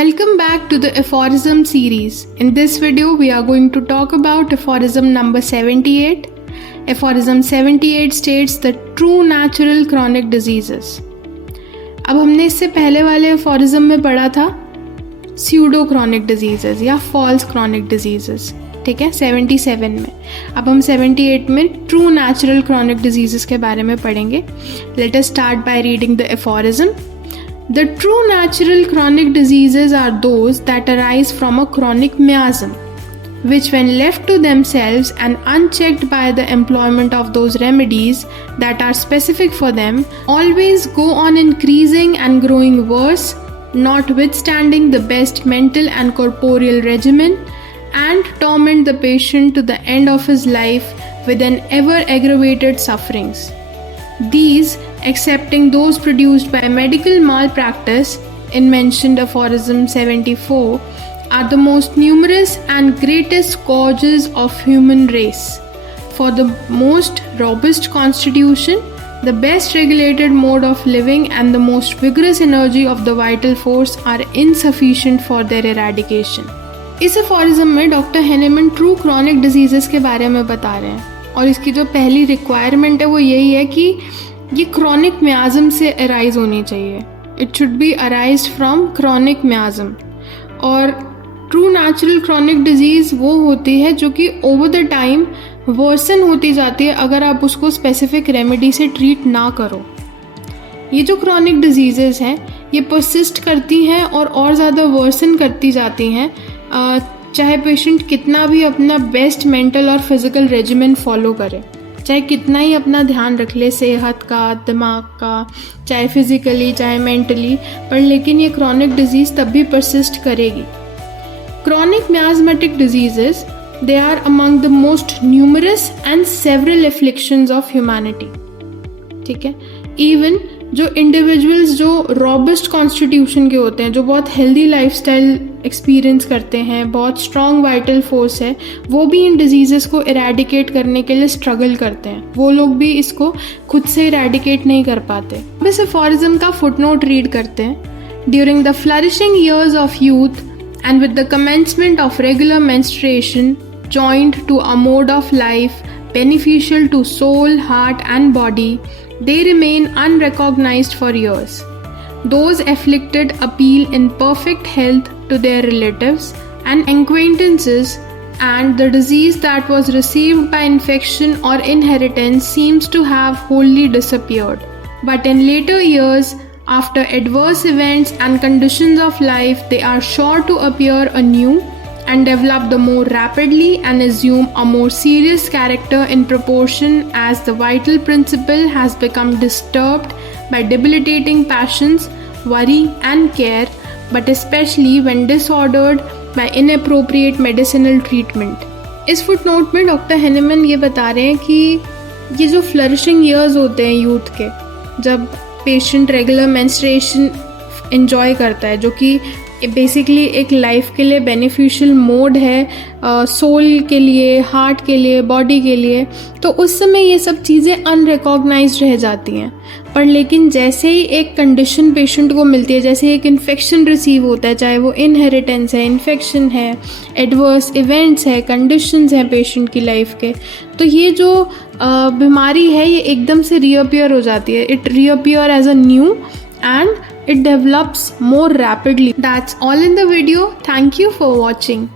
Welcome back to the aphorism series. In this video, we are going to talk about aphorism number 78. Aphorism 78 states the true natural chronic diseases. अब हमने इससे पहले वाले aphorism में पढ़ा था pseudo chronic diseases या false chronic diseases, ठीक है, 77 में. अब हम 78 में true natural chronic diseases के बारे में पढ़ेंगे. Let us start by reading the aphorism. The true natural chronic diseases are those that arise from a chronic miasm, which when left to themselves and unchecked by the employment of those remedies that are specific for them, always go on increasing and growing worse, notwithstanding the best mental and corporeal regimen, and torment the patient to the end of his life with an ever aggravated sufferings. These, excepting those produced by medical malpractice in mentioned aphorism 74, are the most numerous and greatest scourges of human race. For the most robust constitution, the best regulated mode of living and the most vigorous energy of the vital force are insufficient for their eradication. इस aphorism में doctor Hahnemann true chronic diseases के बारे में बता रहे हैं और इसकी जो पहली रिक्वायरमेंट है वो यही है कि ये क्रॉनिक मियाज़म से अराइज होनी चाहिए. It should be arise from chronic miasm. और ट्रू नेचुरल क्रॉनिक डिजीज़ वो होती है जो कि ओवर द टाइम वर्सन होती जाती है अगर आप उसको स्पेसिफिक रेमेडी से ट्रीट ना करो. ये जो क्रॉनिक डिजीज़ेस हैं ये परसिस्ट करती हैं और ज़्यादा वर्सन करती जाती हैं, चाहे पेशेंट कितना भी अपना बेस्ट मेंटल और फिज़िकल रेजिमेंट फॉलो करे, चाहे कितना ही अपना ध्यान रख ले सेहत का, दिमाग का, चाहे फिज़िकली चाहे मेंटली, पर लेकिन ये क्रॉनिक डिजीज़ तब भी परसिस्ट करेगी. Chronic miasmatic diseases they are among the most numerous and several afflictions of humanity. ठीक है, इवन जो इंडिविजुअल्स जो रॉबस्ट कॉन्स्टिट्यूशन के होते हैं, जो बहुत हेल्दी लाइफस्टाइल एक्सपीरियंस करते हैं, बहुत स्ट्रॉन्ग वाइटल फोर्स है, वो भी इन डिजीज़ेस को इरेडिकेट करने के लिए स्ट्रगल करते हैं. वो लोग भी इसको खुद से इरेडिकेट नहीं कर पाते. अब इस एफोरिज्म का फुटनोट रीड करते हैं. During the flourishing years of youth and with the commencement of regular menstruation joined to a mode of life beneficial to soul, heart and body, they remain unrecognized for years. Those afflicted appeal in perfect health to their relatives and acquaintances, and the disease that was received by infection or inheritance seems to have wholly disappeared. But in later years, after adverse events and conditions of life, they are sure to appear anew and develop the more rapidly and assume a more serious character in proportion as the vital principle has become disturbed by debilitating passions, worry and care, but especially when disordered by inappropriate medicinal treatment. इस फुटनोट में doctor Hahnemann ये बता रहे हैं कि ये जो flourishing years होते हैं यूथ के, जब पेशेंट रेगुलर मेंस्ट्रुएशन एंजॉय करता है, जो कि बेसिकली एक लाइफ के लिए बेनिफिशियल मोड है, सोल के लिए, हार्ट के लिए, बॉडी के लिए, तो उस समय ये सब चीज़ें अनरिकॉग्नाइज्ड रह जाती हैं. पर लेकिन जैसे ही एक कंडीशन पेशेंट को मिलती है, जैसे एक इन्फेक्शन रिसीव होता है, चाहे वो इनहेरिटेंस है, इन्फेक्शन है, एडवर्स इवेंट्स है, कंडीशंस हैं पेशेंट की लाइफ के, तो ये जो बीमारी है ये एकदम से रीअपियर हो जाती है. It reappear as a new and it develops more rapidly. That's all in the video. Thank you for watching.